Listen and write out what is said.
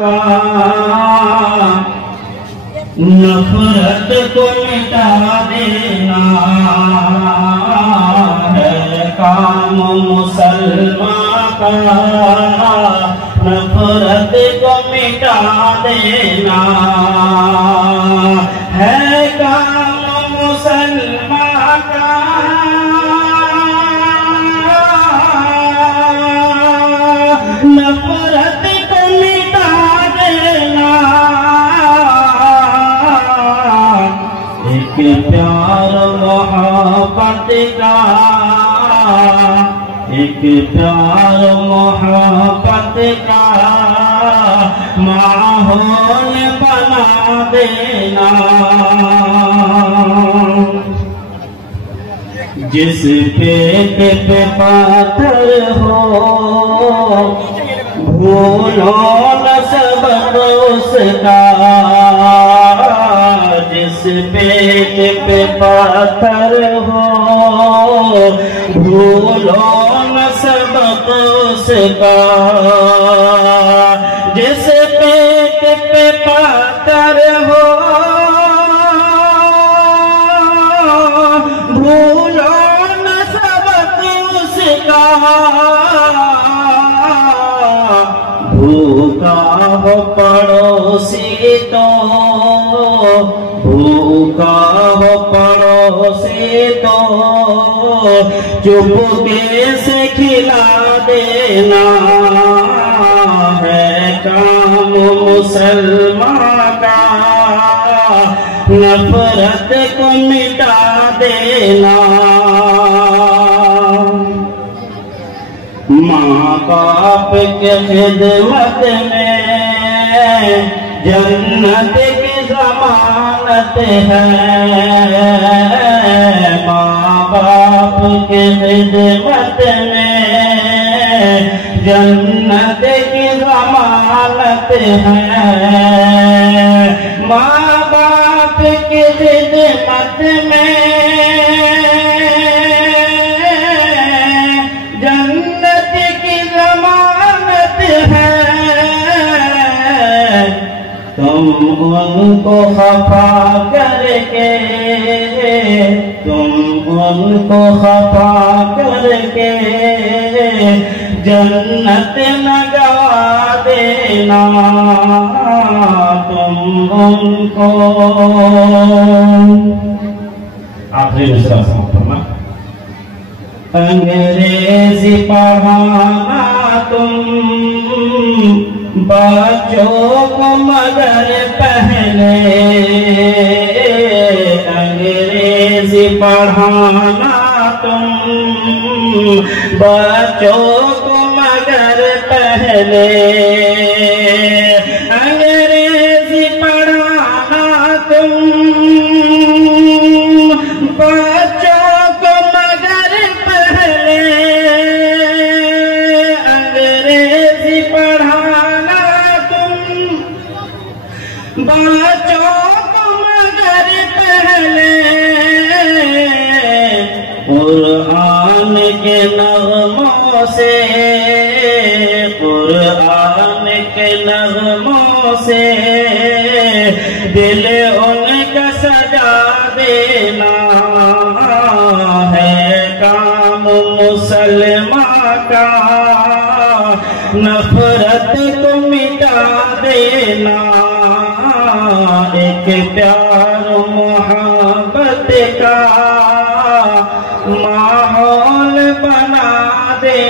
का नफरत को मिटा देना है काम मुसलमान का। नफरत को मिटा देना है काम मुसलमान का। नफरत को मिटा देना एक प्यार मोहब्बत का। एक प्यार मोहब्बत का माहौल बना देना। जिस पेट पे पत्थर हो भूलो न सबक उसका। जिस पेट पे पत्थर हो भूलो न सबक उसका। जिस पेट पे पत्थर हो भूलो न सबक उसका। भूखा हो पड़ोसी तो भूखा हो पड़ोसी तो चुपके से खिला देना है काम मुसलमान का। नफरत को मिटा देना। माँ बाप के खिदमत में जन्नत की ज़मानत है। माँ बाप के खिदमत में जन्नत की ज़मानत है। माँ बाप की खिदमत में जन्नत की ज़मानत है। तुम उनको खफा करके तुम उनको खफा करके जन्नत न गवा देना। तुम उनको आखिरी मिसरा समाप्त करना। अंग्रेजी पढ़ाना तुम बच्चों को मगर पहले। अंग्रेजी पढ़ाना तुम बच्चों को मगर पहले। अंग्रेजी पढ़ाना तुम बच्चों को मगर पहले। अंग्रेजी पढ़ाना तुम बच्चों को मगर पहले। कुरान के नग़मों से कुरान के नग़मों से दिल उनका सजा देना है काम मुसलमान का। नफरत को मिटा देना एक प्यार मोहब्बत का माहौल बना दे।